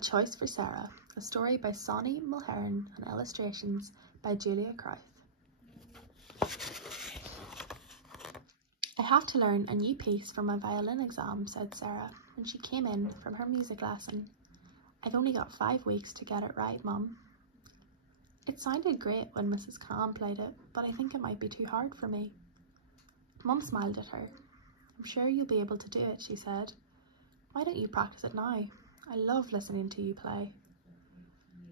Choice for Sarah, a story by Sonny Mulhern and illustrations by Julia Cruyff. I have to learn a new piece for my violin exam, said Sarah when she came in from her music lesson. I've only got 5 weeks to get it right, Mum. It sounded great when Mrs. Khan played it, but I think it might be too hard for me. Mum smiled at her. I'm sure you'll be able to do it, she said. Why don't you practice it now? I love listening to you play.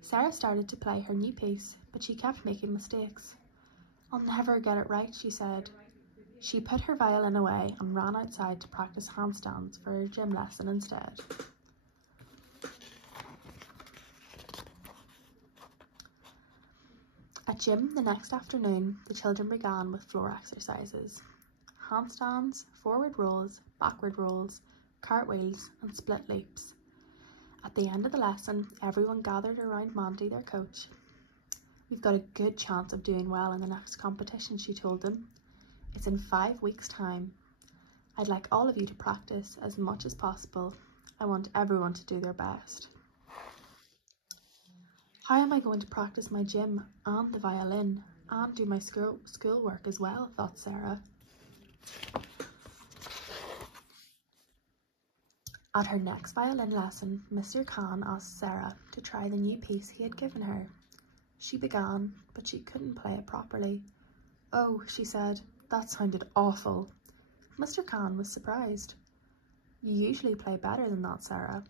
Sarah started to play her new piece, but she kept making mistakes. I'll never get it right, she said. She put her violin away and ran outside to practice handstands for her gym lesson instead. At gym the next afternoon, the children began with floor exercises. Handstands, forward rolls, backward rolls, cartwheels and split leaps. At the end of the lesson, everyone gathered around Mandy, their coach. We've got a good chance of doing well in the next competition, she told them. It's in 5 weeks' time. I'd like all of you to practice as much as possible. I want everyone to do their best. How am I going to practice my gym and the violin and do my schoolwork as well, thought Sarah. At her next violin lesson, Mr. Khan asked Sarah to try the new piece he had given her. She began, but she couldn't play it properly. Oh, she said, that sounded awful. Mr. Khan was surprised. You usually play better than that, Sarah.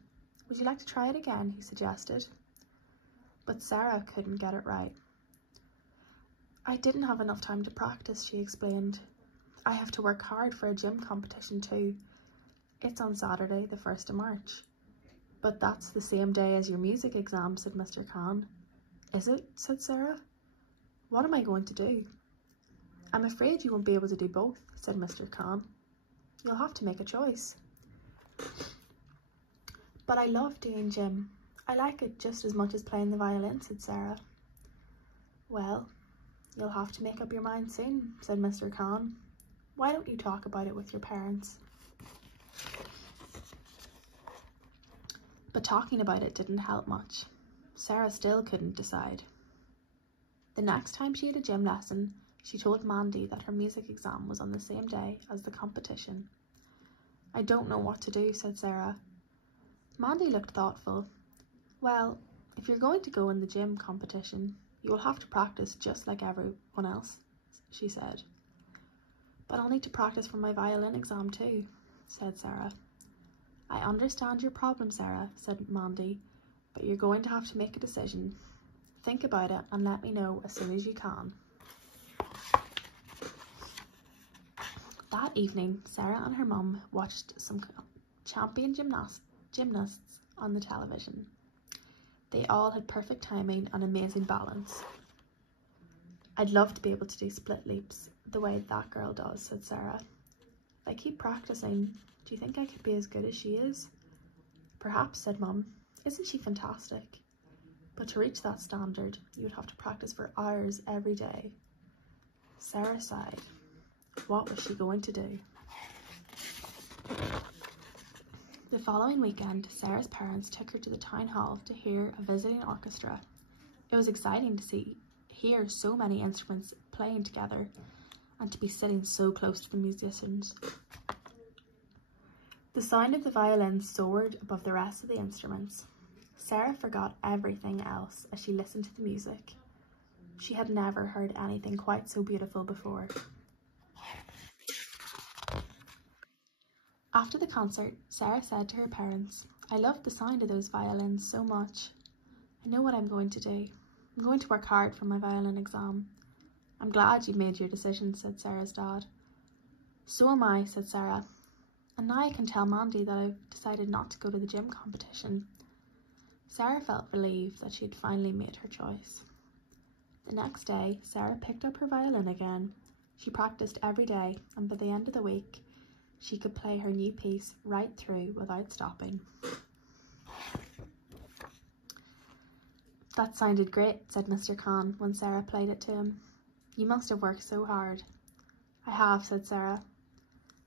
Would you like to try it again, he suggested. But Sarah couldn't get it right. I didn't have enough time to practice, she explained. I have to work hard for a gym competition too. It's on Saturday, the 1st of March. But that's the same day as your music exam, said Mr. Khan. Is it? Said Sarah. What am I going to do? I'm afraid you won't be able to do both, said Mr. Khan. You'll have to make a choice. But I love doing gym. I like it just as much as playing the violin, said Sarah. Well, you'll have to make up your mind soon, said Mr. Khan. Why don't you talk about it with your parents? But talking about it didn't help much. Sarah still couldn't decide. The next time she had a gym lesson, she told Mandy that her music exam was on the same day as the competition. I don't know what to do, said Sarah. Mandy looked thoughtful. Well, if you're going to go in the gym competition, you will have to practice just like everyone else, she said. But I'll need to practice for my violin exam too, said Sarah. I understand your problem, Sarah, said Mandy, but you're going to have to make a decision. Think about it and let me know as soon as you can. That evening, Sarah and her mum watched some champion gymnasts on the television. They all had perfect timing and amazing balance. I'd love to be able to do split leaps the way that girl does, said Sarah. If I keep practicing, do you think I could be as good as she is? Perhaps, said Mum. Isn't she fantastic? But to reach that standard, you would have to practice for hours every day. Sarah sighed. What was she going to do? The following weekend, Sarah's parents took her to the town hall to hear a visiting orchestra. It was exciting to hear so many instruments playing together and to be sitting so close to the musicians. The sound of the violin soared above the rest of the instruments. Sarah forgot everything else as she listened to the music. She had never heard anything quite so beautiful before. After the concert, Sarah said to her parents, I loved the sound of those violins so much. I know what I'm going to do. I'm going to work hard for my violin exam. I'm glad you've made your decision, said Sarah's dad. So am I, said Sarah. And now I can tell Mandy that I've decided not to go to the gym competition. Sarah felt relieved that she had finally made her choice. The next day, Sarah picked up her violin again. She practiced every day, and by the end of the week, she could play her new piece right through without stopping. That sounded great, said Mr. Khan when Sarah played it to him. You must have worked so hard. I have, said Sarah.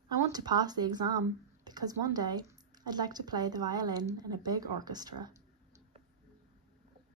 I want to pass the exam because one day I'd like to play the violin in a big orchestra.